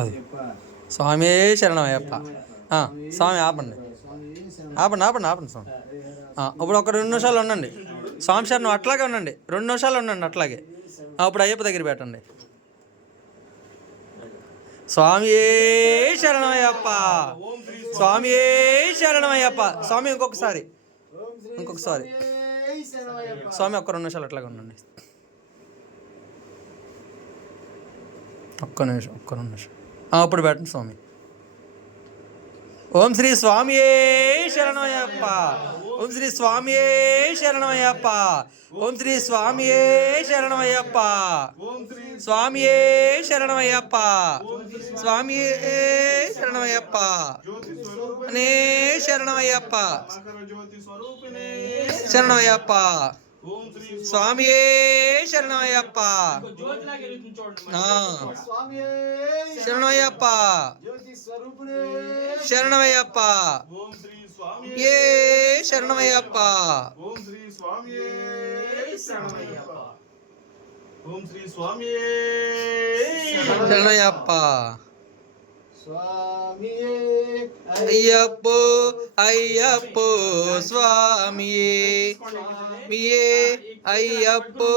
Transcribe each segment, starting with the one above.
అది స్వామి శరణమయ్యప్ప. స్వామి ఆపండి, ఆపండి, ఆపండి, ఆపండి స్వామి. ఇప్పుడు ఒక 2 నిమిషాలు ఉండండి స్వామి శరణం, అట్లాగే ఉండండి, 2 నిమిషాలు ఉండండి అట్లాగే. అప్పుడు అయ్యప్ప దగ్గర పెట్టండి. స్వామియే శరణమయ్యప్ప, స్వామియే శరణమయ్యప్ప. స్వామి ఇంకొకసారి స్వామి ఒక్క 2 నిమిషాలు అట్లాగే ఉండండి. ఒక్క నిమిషం, ఒక్క 2 నిమిషం. అప్పుడు పెట్టండి స్వామి. ఓం శ్రీ స్వామియే శరణమయ్యప్ప, ఓం శ్రీ స్వామియే శరణమయ్యప్ప, ఓం శ్రీ స్వామియే శరణమయ్యప్ప, స్వామియే శరణమయ్యప్ప, స్వామియే శరణమయ్యప్ప, అనే శరణమయ్యప్ప, శరణమయ్యప్ప, స్వామియే శరణమయ్యప్ప, శరణమయ్యప్ప, శరణమయ్యప్ప, ఏ శరణమయ్యప్ప, శరణమయ్యప్ప, అయ్యప్పో అయ్యప్పో స్వామియే మియే అయ్యప్పో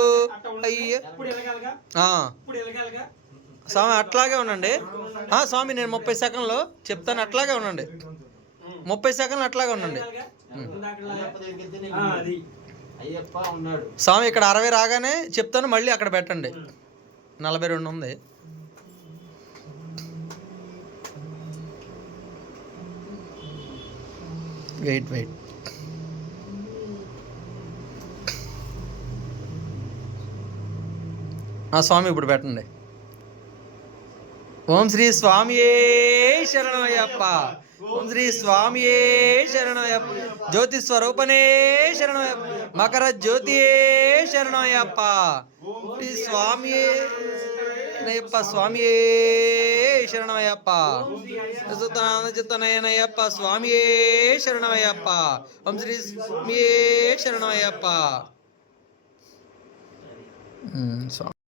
స్వామి అట్లాగే ఉండండి. స్వామి నేను 30 సెకండ్లు చెప్తాను, అట్లాగే ఉండండి. 30 సెకండ్లు అట్లాగే ఉండండి. స్వామి ఇక్కడ 60 రాగానే చెప్తాను, మళ్ళీ అక్కడ పెట్టండి. 42 ఉంది. వెయిట్ స్వామి ఇప్పుడు పెట్టండి. ఓం శ్రీ స్వామియే శరణమయ్యప్ప, ఓం శ్రీ స్వామియే శరణమయ్యప్ప, జ్యోతి స్వరూపనే శరణమయ్యప్ప, మకర జ్యోతియే శరణమయ్యప్ప, శ్రీ స్వామియే అయ్యప్ప, స్వామియే శరణమయ్యప్ప, చిత్తనయనయ్యప్ప, స్వామియే శరణమయ్యప్ప, ఓం శ్రీ స్వామియే శరణమయ్యప్ప.